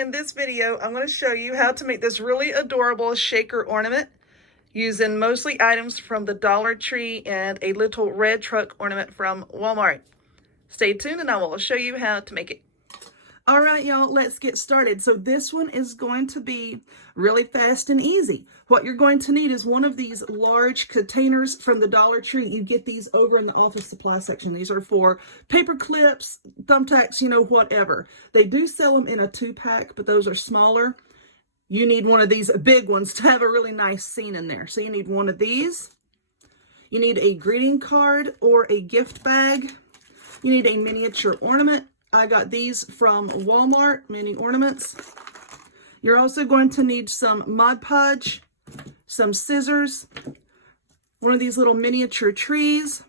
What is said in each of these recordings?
In this video, I'm going to show you how to make this really adorable shaker ornament using mostly items from the Dollar Tree and a little red truck ornament from Walmart. Stay tuned and I will show you how to make it. All right, y'all, let's get started. So this one is going to be really fast and easy. What you're going to need is one of these large containers from the Dollar Tree. You get these over in the office supply section. These are for paper clips, thumbtacks, whatever. They do sell them in a 2-pack, but those are smaller. You need one of these big ones to have a really nice scene in there. So you need one of these. You need a greeting card or a gift bag. You need a miniature ornament. I got these from Walmart, mini ornaments. You're also going to need some Mod Podge, some scissors, one of these little miniature trees,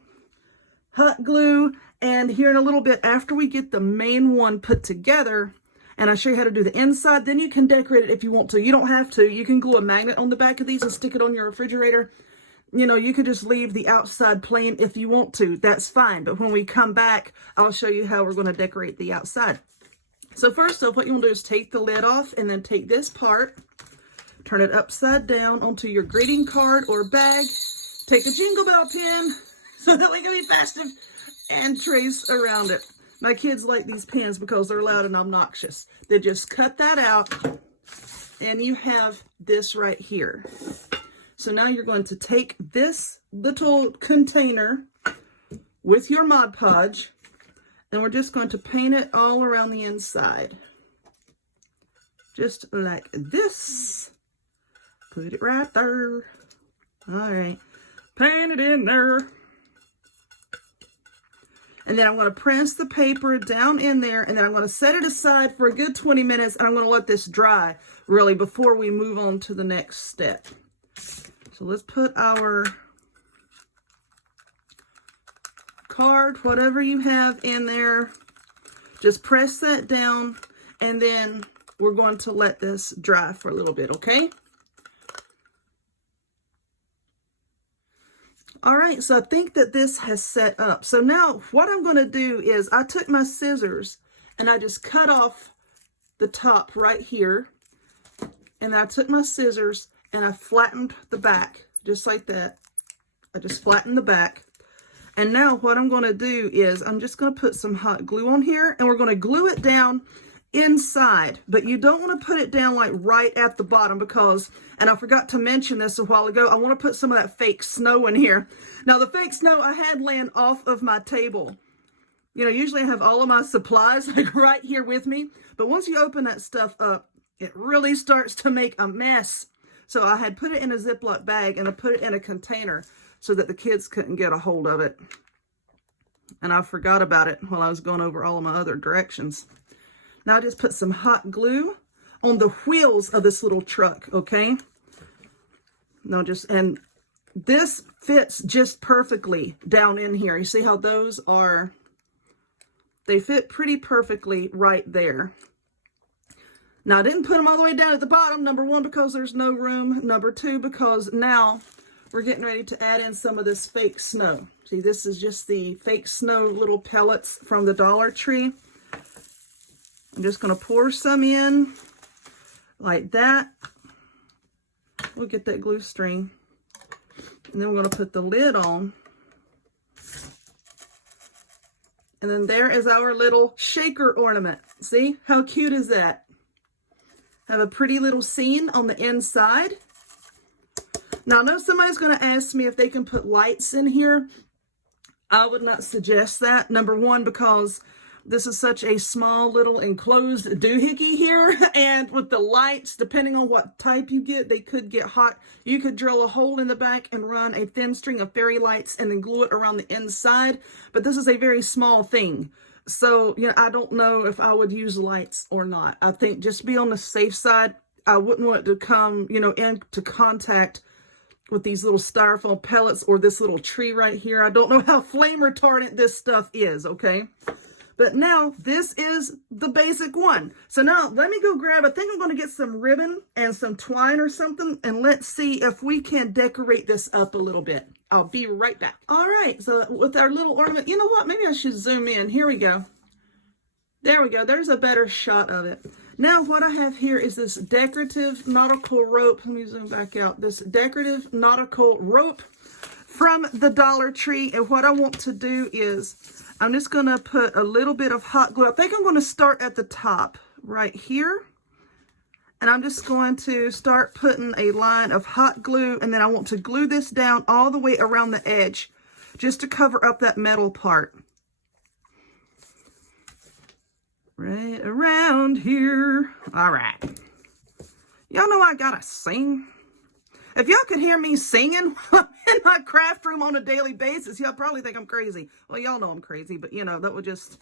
hot glue, and here in a little bit after we get the main one put together, and I show you how to do the inside, then you can decorate it if you want to. You don't have to. You can glue a magnet on the back of these and stick it on your refrigerator. You could just leave the outside plain if you want to. That's fine. But when we come back, I'll show you how we're going to decorate the outside. So first off, what you want to do is take the lid off and then take this part, turn it upside down onto your greeting card or bag. Take a jingle bell pin so that we can be festive and trace around it. My kids like these pins because they're loud and obnoxious. They just cut that out and you have this right here. So now you're going to take this little container with your Mod Podge, and we're just going to paint it all around the inside. Just like this. Put it right there. All right. Paint it in there. And then I'm going to press the paper down in there, and then I'm going to set it aside for a good 20 minutes, and I'm going to let this dry, really, before we move on to the next step. So let's put our card, whatever you have in there, just press that down, and then we're going to let this dry for a little bit, okay? All right, so I think that this has set up. So now what I'm going to do is I took my scissors and I just cut off the top right here, and I took my scissors and I flattened the back, just like that. I just flattened the back. And now what I'm going to do is I'm just going to put some hot glue on here, and we're going to glue it down inside. But you don't want to put it down like right at the bottom because, and I forgot to mention this a while ago, I want to put some of that fake snow in here. Now the fake snow I had laying off of my table. Usually I have all of my supplies like right here with me. But once you open that stuff up, it really starts to make a mess. So I had put it in a Ziploc bag and I put it in a container so that the kids couldn't get a hold of it. And I forgot about it while I was going over all of my other directions. Now I just put some hot glue on the wheels of this little truck, okay? And this fits just perfectly down in here. You see how those are, they fit pretty perfectly right there. Now, I didn't put them all the way down at the bottom, number one, because there's no room. Number two, because now we're getting ready to add in some of this fake snow. See, this is just the fake snow little pellets from the Dollar Tree. I'm just going to pour some in like that. We'll get that glue string. And then we're going to put the lid on. And then there is our little shaker ornament. See, how cute is that? Have a pretty little scene on the inside. Now, I know somebody's going to ask me if they can put lights in here. I would not suggest that. Number one, because this is such a small little enclosed doohickey here. And with the lights, depending on what type you get, they could get hot. You could drill a hole in the back and run a thin string of fairy lights and then glue it around the inside. But this is a very small thing. So, I don't know if I would use lights or not. I think just be on the safe side. I wouldn't want it to come, into contact with these little styrofoam pellets or this little tree right here. I don't know how flame retardant this stuff is, okay? But now, this is the basic one. So now, let me go grab, I think I'm going to get some ribbon and some twine or something, and let's see if we can decorate this up a little bit. I'll be right back. All right, so with our little ornament, you know what? Maybe I should zoom in. Here we go. There we go. There's a better shot of it. Now what I have here is this decorative nautical rope. Let me zoom back out. This decorative nautical rope from the Dollar Tree. And what I want to do is I'm just going to put a little bit of hot glue. I think I'm going to start at the top right here. And I'm just going to start putting a line of hot glue. And then I want to glue this down all the way around the edge just to cover up that metal part. Right around here. All right. Y'all know I gotta sing. If y'all could hear me singing in my craft room on a daily basis, y'all probably think I'm crazy. Well, y'all know I'm crazy, but you know, that would just,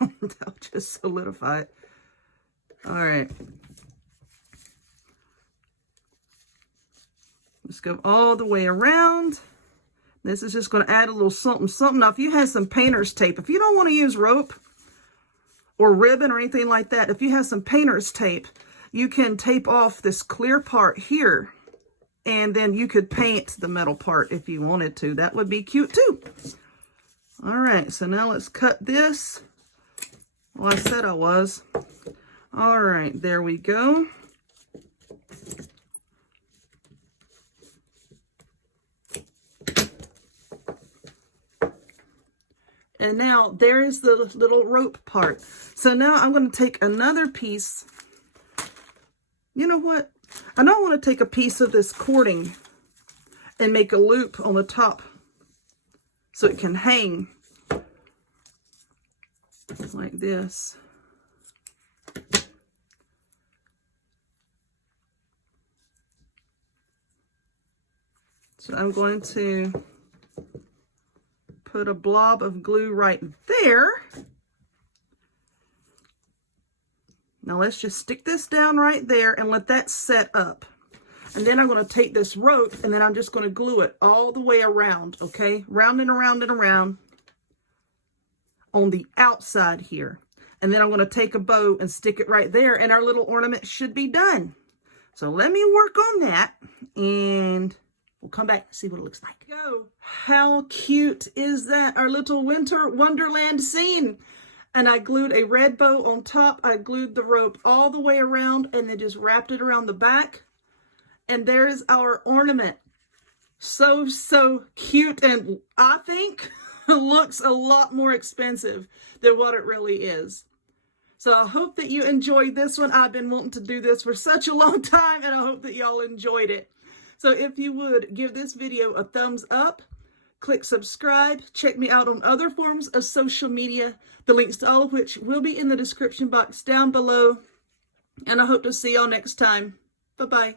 that would just solidify it. All right. Let's go all the way around. This is just going to add a little something, something. Now, if you have some painter's tape, if you don't want to use rope or ribbon or anything like that, if you have some painter's tape, you can tape off this clear part here, and then you could paint the metal part if you wanted to. That would be cute too. All right, so now let's cut this. Well, I said I was. All right, there we go. And now there's the little rope part. So now I'm going to take another piece. You know what? I now want to take a piece of this cording and make a loop on the top so it can hang like this. So I'm going to put a blob of glue right there. Now let's just stick this down right there and let that set up. And then I'm going to take this rope and then I'm just going to glue it all the way around, okay? Round and around and around on the outside here. And then I'm going to take a bow and stick it right there and our little ornament should be done. So let me work on that and we'll come back and see what it looks like. Go. How cute is that? Our little winter wonderland scene. And I glued a red bow on top. I glued the rope all the way around and then just wrapped it around the back. And there's our ornament. So, so cute. And I think looks a lot more expensive than what it really is. So I hope that you enjoyed this one. I've been wanting to do this for such a long time and I hope that y'all enjoyed it. So if you would give this video a thumbs up, click subscribe, check me out on other forms of social media, the links to all of which will be in the description box down below. And I hope to see y'all next time. Bye-bye.